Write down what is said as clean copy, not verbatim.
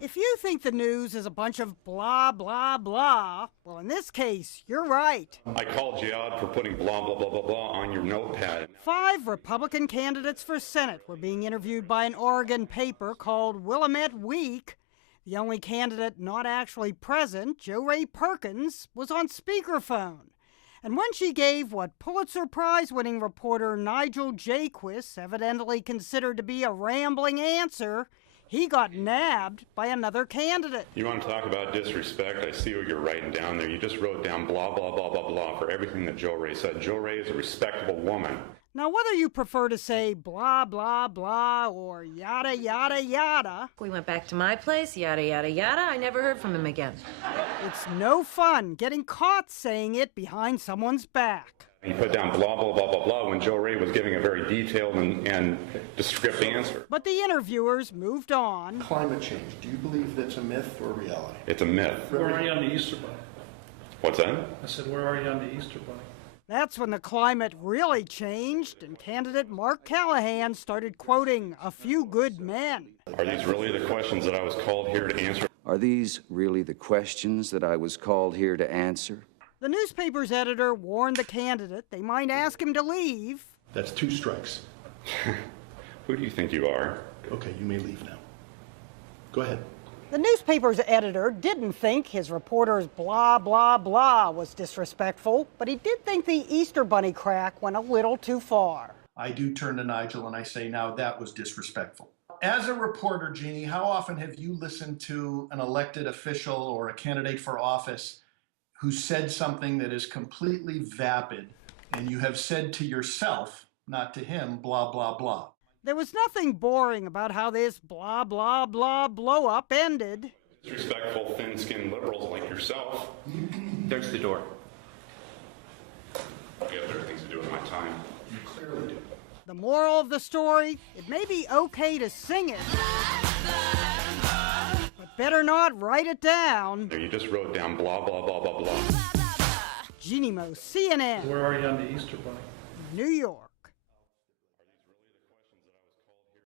If you think the news is a bunch of blah, blah, blah, well, in this case, you're right. I called you out for putting blah, blah, blah, blah, blah on your notepad. 5 Republican candidates for Senate were being interviewed by an Oregon paper called Willamette Week. The only candidate not actually present, Jo Ray Perkins, was on speakerphone. And when she gave what Pulitzer Prize-winning reporter Nigel Jaquiss evidently considered to be a rambling answer, he got nabbed by another candidate. You want to talk about disrespect? I see what you're writing down there. You just wrote down blah, blah, blah, blah, blah for everything that Jo Ray said. Jo Ray is a respectable woman. Now, whether you prefer to say blah, blah, blah, or yada, yada, yada, We went back to my place, yada, yada, yada. I never heard from him again. it's no fun getting caught saying it behind someone's back. You put down blah, blah, blah, blah, blah when Jo Ray was giving a very detailed and descriptive answer. But the interviewers moved on. Climate change, do you believe that's a myth or reality? It's a myth. Where are you on the Easter Bunny? What's that? I said, where are you on the Easter Bunny? That's when the climate really changed, and candidate Mark Callahan started quoting A Few Good Men. Are these really the questions that I was called here to answer? Are these really the questions that I was called here to answer? The newspaper's editor warned the candidate they might ask him to leave. That's 2 strikes. Who do you think you are? Okay, you may leave now. Go ahead. The newspaper's editor didn't think his reporter's blah, blah, blah was disrespectful, but he did think the Easter Bunny crack went a little too far. I do turn to Nigel and I say, now that was disrespectful. As a reporter, Jeannie, how often have you listened to an elected official or a candidate for office who said something that is completely vapid, and you have said to yourself, not to him, blah, blah, blah? There was nothing boring about how this blah, blah, blah blow-up ended. Disrespectful, thin-skinned liberals like yourself. There's the door. I have better things to do with my time. You clearly do. The moral of the story, it may be okay to sing it, but better not write it down. You just wrote down blah, blah, blah, blah, blah. Jeannie Mo, CNN, Where are you on the Easter Bunny? New York.